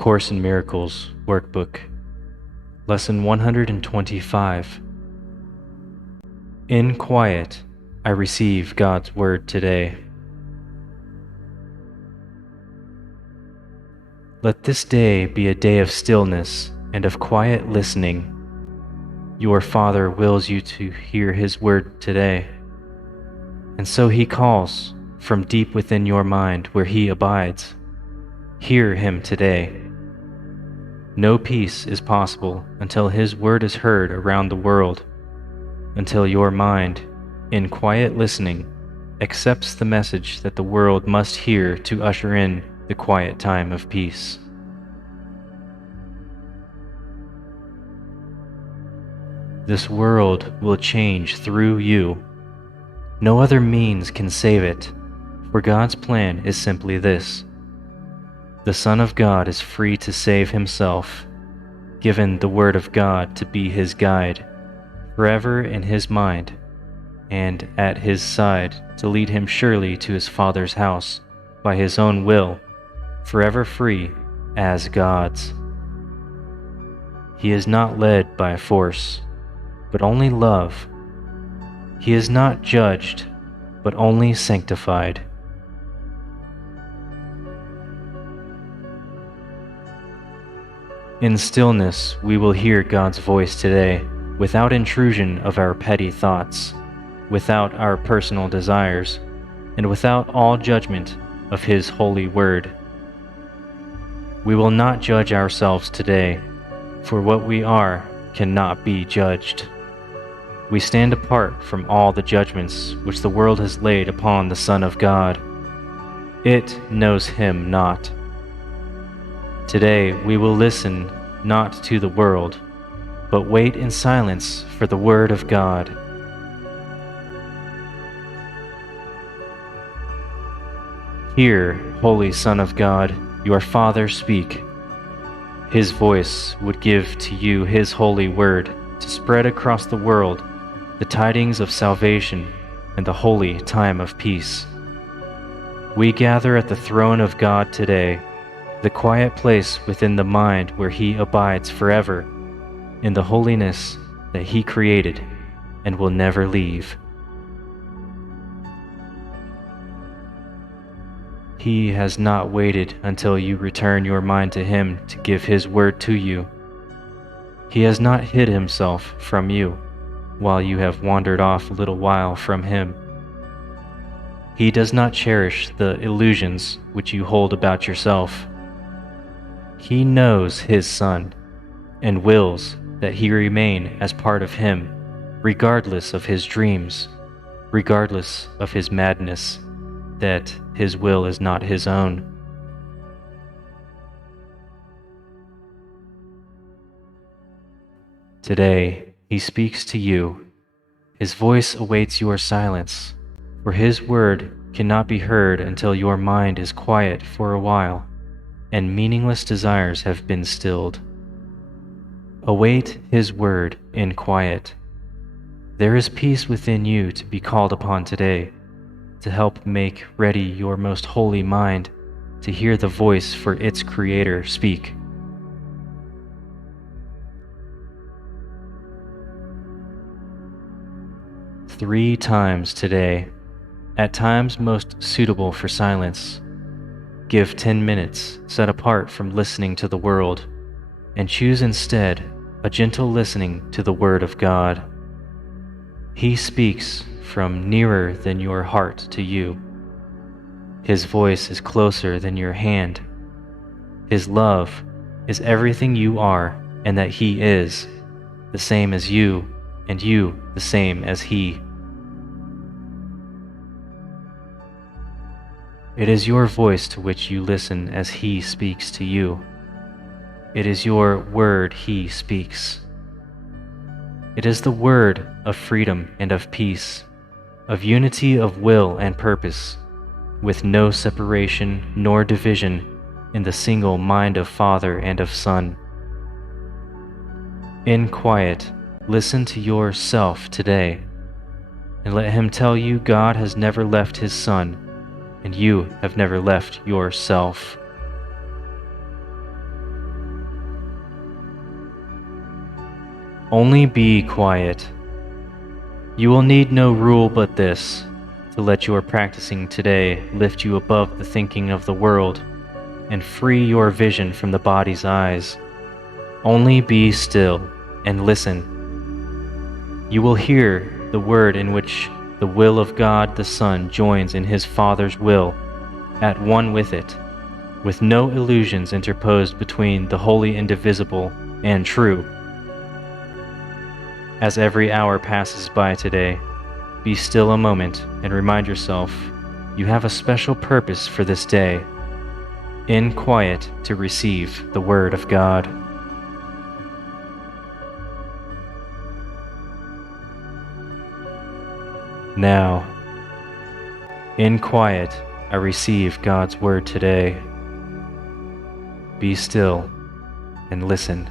Course in Miracles Workbook, Lesson 125. In quiet, I receive God's Word today. Let this day be a day of stillness and of quiet listening. Your Father wills you to hear His Word today, and so He calls from deep within your mind where He abides. Hear Him today. No peace is possible until His Word is heard around the world, until your mind, in quiet listening, accepts the message that the world must hear to usher in the quiet time of peace. This world will change through you. No other means can save it, for God's plan is simply this. The Son of God is free to save Himself, given the Word of God to be His guide, forever in His mind, and at His side to lead Him surely to His Father's house by His own will, forever free as God's. He is not led by force, but only love. He is not judged, but only sanctified. In stillness, we will hear God's voice today, without intrusion of our petty thoughts, without our personal desires, and without all judgment of His holy word. We will not judge ourselves today, for what we are cannot be judged. We stand apart from all the judgments which the world has laid upon the Son of God. It knows Him not. Today we will listen not to the world, but wait in silence for the Word of God. Hear, Holy Son of God, your Father speak. His voice would give to you His holy word to spread across the world the tidings of salvation and the holy time of peace. We gather at the throne of God today, the quiet place within the mind where He abides forever, in the holiness that He created and will never leave. He has not waited until you return your mind to Him to give His word to you. He has not hid Himself from you while you have wandered off a little while from Him. He does not cherish the illusions which you hold about yourself. He knows His Son and wills that He remain as part of Him, regardless of His dreams, regardless of His madness, that His will is not His own. Today, He speaks to you. His voice awaits your silence, for His word cannot be heard until your mind is quiet for a while, and meaningless desires have been stilled. Await His word in quiet. There is peace within you to be called upon today, to help make ready your most holy mind to hear the voice for its Creator speak. Three times today, at times most suitable for silence, give 10 minutes set apart from listening to the world, and choose instead a gentle listening to the Word of God. He speaks from nearer than your heart to you. His voice is closer than your hand. His love is everything you are and that He is, the same as you, and you the same as He. It is your voice to which you listen as He speaks to you. It is your word He speaks. It is the word of freedom and of peace, of unity of will and purpose, with no separation nor division in the single mind of Father and of Son. In quiet, listen to yourself today, and let Him tell you God has never left His Son, and you have never left yourself. Only be quiet. You will need no rule but this, to let your practicing today lift you above the thinking of the world and free your vision from the body's eyes. Only be still and listen. You will hear the word in which the will of God the Son joins in His Father's will, at one with it, with no illusions interposed between the holy indivisible and true. As every hour passes by today, be still a moment and remind yourself you have a special purpose for this day, in quiet to receive the Word of God. Now, in quiet, I receive God's Word today. Be still and listen.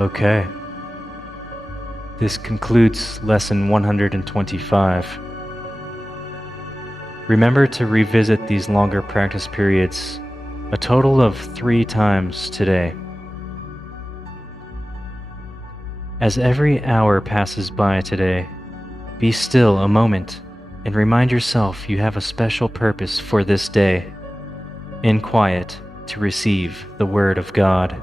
Okay. This concludes Lesson 125. Remember to revisit these longer practice periods a total of 3 times today. As every hour passes by today, be still a moment and remind yourself you have a special purpose for this day, in quiet, to receive the Word of God.